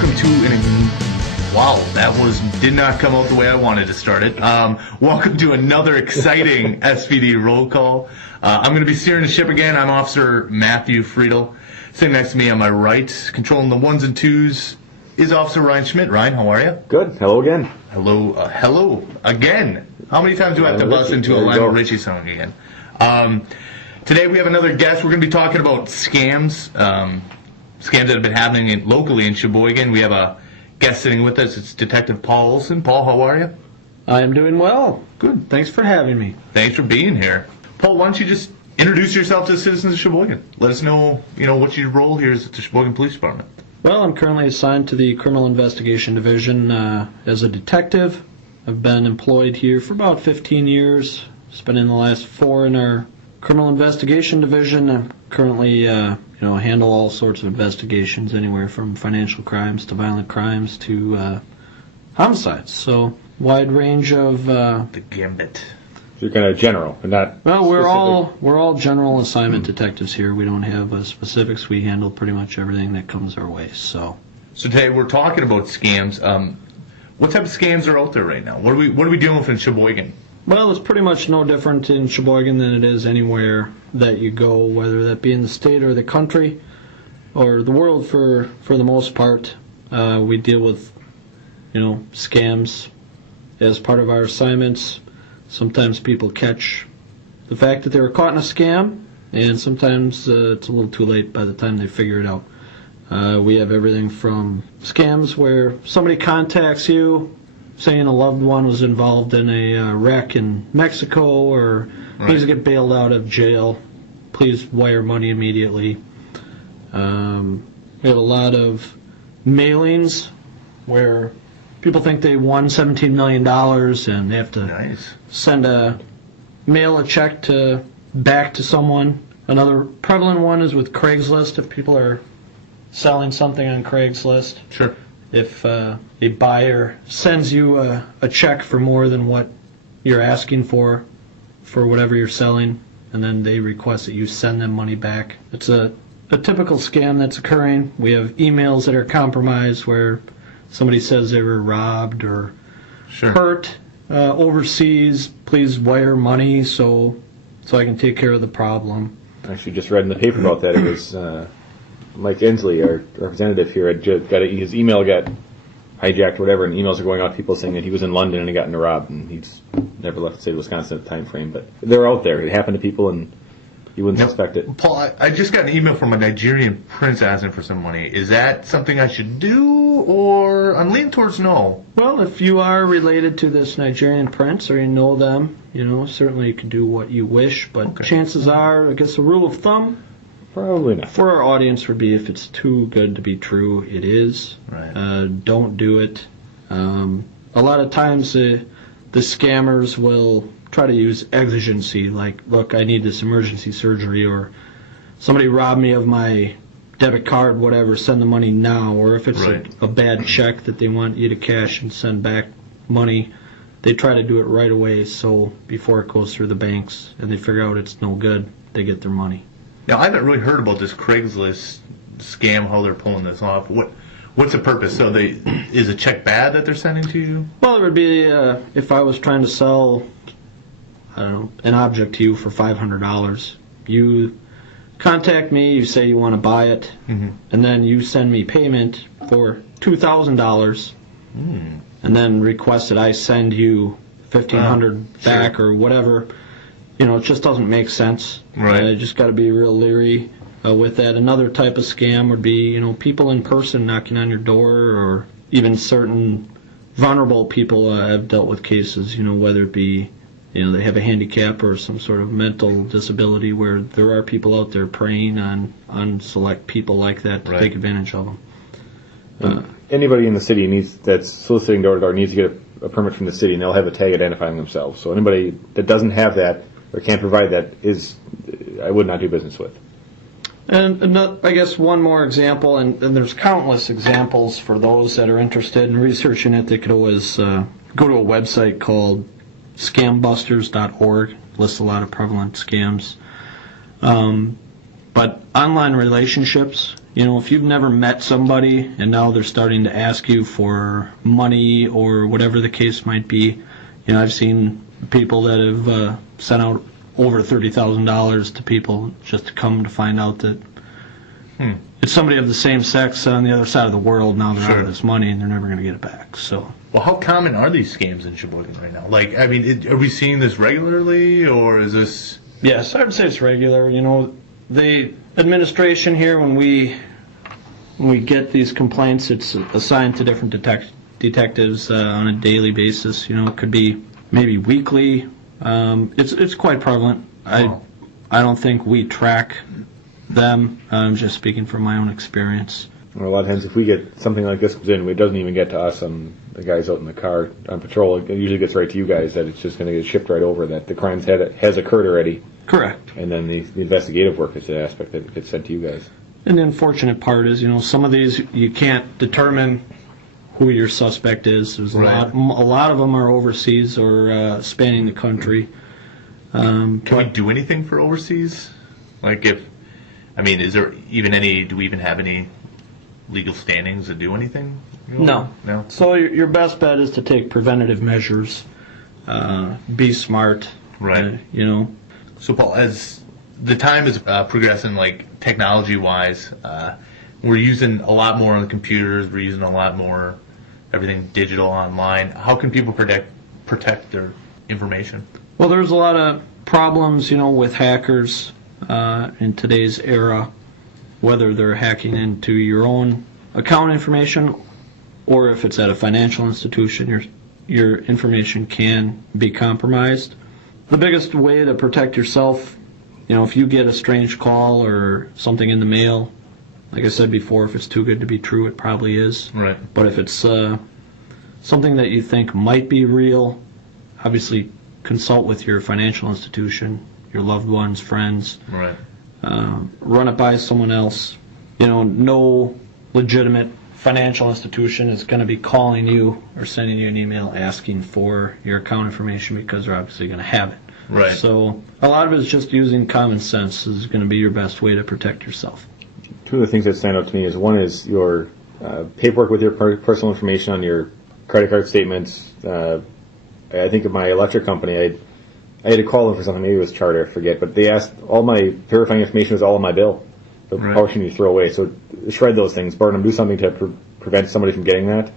welcome to wow, did not come out the way I wanted to start it. Welcome to another exciting SVD roll call. I'm going to be steering the ship again. I'm Officer Matthew Friedl. Sitting next to me on my right, controlling the ones and twos, is Officer Ryan Schmitt. Ryan, how are you? Good. Hello again. Hello again. How many times do I have to bust into a Lionel Richie song again? Today we have another guest. We're going to be talking about scams. Scams that have been happening locally in Sheboygan. We have a guest sitting with us. It's Detective Paul Olsen. Paul, how are you? I am doing well. Good. Thanks for having me. Thanks for being here. Paul, why don't you just introduce yourself to the citizens of Sheboygan? Let us know, what your role here is at the Sheboygan Police Department. Well, I'm currently assigned to the Criminal Investigation Division as a detective. I've been employed here for about 15 years. Spent in the last 4 in our Criminal Investigation Division. I currently, handle all sorts of investigations, anywhere from financial crimes to violent crimes to homicides. So, wide range of... the gambit. So you're kind of general, but not Well, specific. we're all general assignment detectives here. We don't have specifics. We handle pretty much everything that comes our way. So today we're talking about scams. What type of scams are out there right now? What are we dealing with in Sheboygan? Well, it's pretty much no different in Sheboygan than it is anywhere that you go, whether that be in the state or the country or the world for the most part. We deal with, scams as part of our assignments. Sometimes people catch the fact that they were caught in a scam, and sometimes it's a little too late by the time they figure it out. We have everything from scams where somebody contacts you saying a loved one was involved in a wreck in Mexico or needs to get bailed out of jail. Please wire money immediately. We have a lot of mailings where people think they won $17 million and they have to mail a check back to someone. Another prevalent one is with Craigslist. If people are selling something on Craigslist. Sure. If a buyer sends you a check for more than what you're asking for whatever you're selling, and then they request that you send them money back. It's a typical scam that's occurring. We have emails that are compromised where somebody says they were robbed or hurt overseas. Please wire money so I can take care of the problem. I actually just read in the paper about that. It was Mike Inslee, our representative here, had his email got hijacked or whatever, and emails are going out to people saying that he was in London and he got robbed, and he's never left the state of Wisconsin at the time frame. But they're out there. It happened to people, and you wouldn't suspect it. Paul, I just got an email from a Nigerian prince asking for some money. Is that something I should do, or I'm leaning towards no? Well, if you are related to this Nigerian prince or you know them, certainly you can do what you wish, but chances are, I guess a rule of thumb, probably not. For our audience would be if it's too good to be true, it is. Right. Don't do it. A lot of times the scammers will try to use exigency, like, look, I need this emergency surgery, or somebody robbed me of my debit card, whatever, send the money now. Or if it's a bad check that they want you to cash and send back money, they try to do it right away, so before it goes through the banks and they figure out it's no good, they get their money. Now, I haven't really heard about this Craigslist scam, how they're pulling this off. What's the purpose? So is a check bad that they're sending to you? Well, it would be if I was trying to sell, an object to you for $500. You contact me, you say you want to buy it, and then you send me payment for $2,000, and then request that I send you $1,500 back or whatever. It just doesn't make sense. Right. You just got to be real leery with that. Another type of scam would be, people in person knocking on your door, or even certain vulnerable people have dealt with cases, whether it be, they have a handicap or some sort of mental disability where there are people out there preying on select people like that to take advantage of them. Anybody in the city that's soliciting door to door needs to get a permit from the city, and they'll have a tag identifying themselves. So anybody that doesn't have that or can't provide that I would not do business with. And I guess one more example, and there's countless examples for those that are interested in researching it. They could always go to a website called scambusters.org. Lists a lot of prevalent scams. But online relationships if you've never met somebody and now they're starting to ask you for money or whatever the case might be, I've seen people that have sent out over $30,000 to people just to come to find out that it's somebody of the same sex on the other side of the world. Now they're out of this money and they're never going to get it back. So, well, how common are these scams in Sheboygan right now? Like, I mean, are we seeing this regularly, or is this? Yes, I would say it's regular. The administration here, when we get these complaints, it's assigned to different detectives on a daily basis. It could be maybe weekly. It's quite prevalent. Wow. I don't think we track them. I'm just speaking from my own experience. Well, a lot of times if we get something like this comes in, it doesn't even get to us and the guys out in the car on patrol. It usually gets right to you guys that it's just going to get shipped right over, that the crime has occurred already. Correct. And then the investigative work is the aspect that gets sent to you guys. And the unfortunate part is, some of these you can't determine who your suspect is. There's a lot of them are overseas or spanning the country. Can we do anything for overseas? Like, is there even do we even have any legal standings to do anything? No. So your best bet is to take preventative measures. Be smart. Right. So, Paul, as the time is progressing, like technology-wise, we're using a lot more on the computers. We're using a lot more everything digital online. How can people protect their information? Well, there's a lot of problems, with hackers in today's era, whether they're hacking into your own account information or if it's at a financial institution, your information can be compromised. The biggest way to protect yourself, if you get a strange call or something in the mail, like I said before, if it's too good to be true, it probably is. Right. But if it's something that you think might be real, obviously consult with your financial institution, your loved ones, friends. Right. Run it by someone else. No legitimate financial institution is going to be calling you or sending you an email asking for your account information because they're obviously going to have it. Right. So a lot of it is just using common sense is going to be your best way to protect yourself. Two of the things that stand out to me is one is your paperwork with your personal information on your credit card statements. I think of my electric company, I had to call them for something, maybe it was Charter, I forget, but they asked, all my verifying information was all on my bill. The portion you throw away. So shred those things, burn them, do something to prevent somebody from getting that.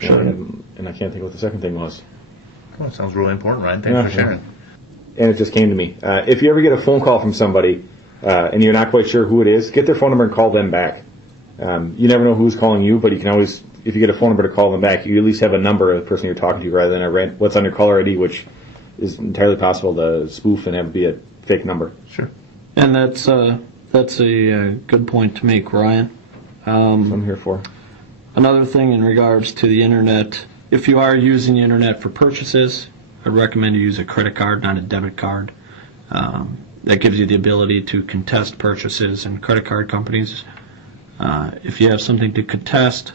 Sure. And I can't think what the second thing was. Well, that sounds really important, Ryan. Thanks for sharing. And it just came to me. If you ever get a phone call from somebody and you're not quite sure who it is, get their phone number and call them back. You never know who's calling you, but you can always, if you get a phone number to call them back, you at least have a number of the person you're talking to rather than what's on your caller ID, which is entirely possible to spoof and have it be a fake number. Sure. And that's a good point to make, Ryan. I'm here for. Another thing in regards to the internet, if you are using the internet for purchases, I'd recommend you use a credit card, not a debit card. That gives you the ability to contest purchases in credit card companies. If you have something to contest,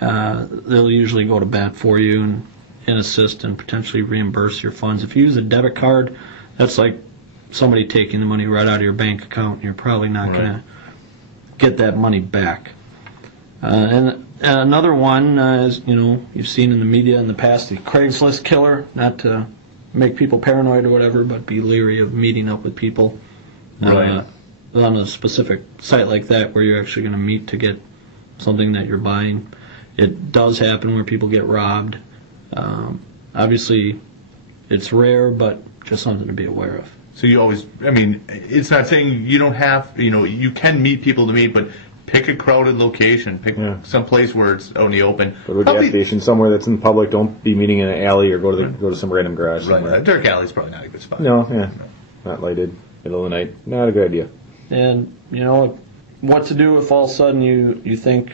they'll usually go to bat for you and assist and potentially reimburse your funds. If you use a debit card, that's like somebody taking the money right out of your bank account, and you're probably not going to get that money back. And another one is, you've seen in the media in the past, the Craigslist killer, not to make people paranoid or whatever, but be leery of meeting up with people on a specific site like that where you're actually going to meet to get something that you're buying. It does happen where people get robbed. Obviously, it's rare, but just something to be aware of. So you always, it's not saying you don't have, you can meet people to meet, but pick a crowded location. Pick some place where it's out in the open. Go to a gas station somewhere that's in public. Don't be meeting in an alley or go to some random garage somewhere. A dark alley is probably not a good spot. No. Not lighted, middle of the night. Not a good idea. And, what to do if all of a sudden you think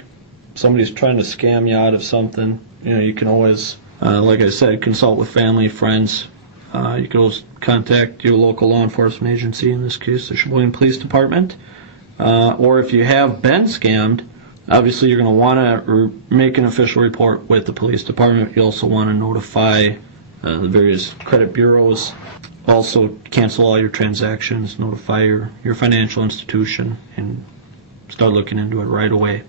somebody's trying to scam you out of something. You can always, like I said, consult with family, friends. You can always contact your local law enforcement agency, in this case the Sheboygan Police Department. Or if you have been scammed, obviously you're going to want to make an official report with the police department. You also want to notify the various credit bureaus. Also cancel all your transactions, notify your financial institution, and start looking into it right away.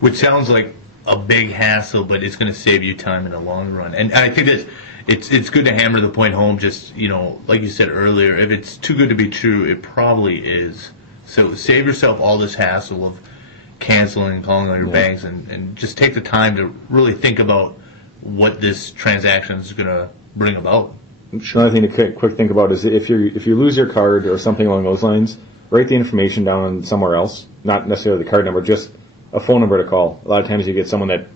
Which sounds like a big hassle, but it's going to save you time in the long run. And I think that it's good to hammer the point home. Just, like you said earlier, if it's too good to be true, it probably is. So save yourself all this hassle of canceling and calling all your banks, and just take the time to really think about what this transaction is going to bring about. Another thing to quick think about is if you lose your card or something along those lines, write the information down somewhere else, not necessarily the card number, just a phone number to call. A lot of times you get someone that,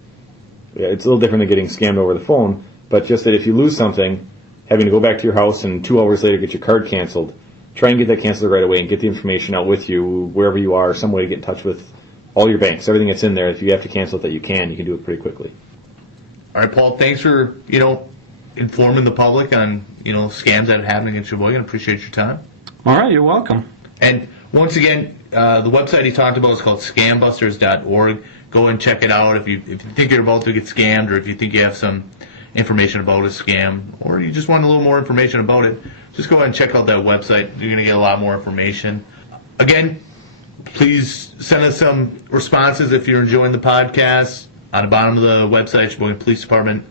it's a little different than getting scammed over the phone, but just that if you lose something, having to go back to your house and 2 hours later get your card canceled, try and get that canceled right away and get the information out with you wherever you are, some way to get in touch with all your banks, everything that's in there. If you have to cancel it that you can do it pretty quickly. All right, Paul, thanks for, informing the public on, scams that are happening in Sheboygan. Appreciate your time. All right, you're welcome. And once again, the website he talked about is called scambusters.org. Go and check it out if you think you're about to get scammed, or if you think you have some information about a scam, or you just want a little more information about it. Just go ahead and check out that website. You're going to get a lot more information. Again, please send us some responses if you're enjoying the podcast. On the bottom of the website, Sheboygan Police Department,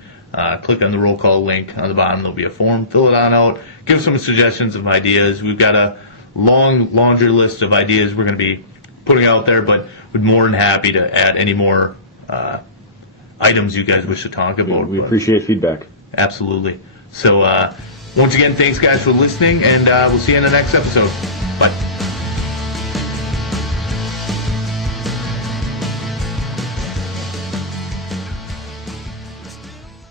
click on the roll call link on the bottom. There'll be a form. Fill it on out. Give us some suggestions of ideas. We've got a long laundry list of ideas we're going to be putting out there, but we're more than happy to add any more items you guys wish to talk about. We appreciate feedback. Absolutely. So once again, thanks guys for listening, and we'll see you in the next episode. Bye.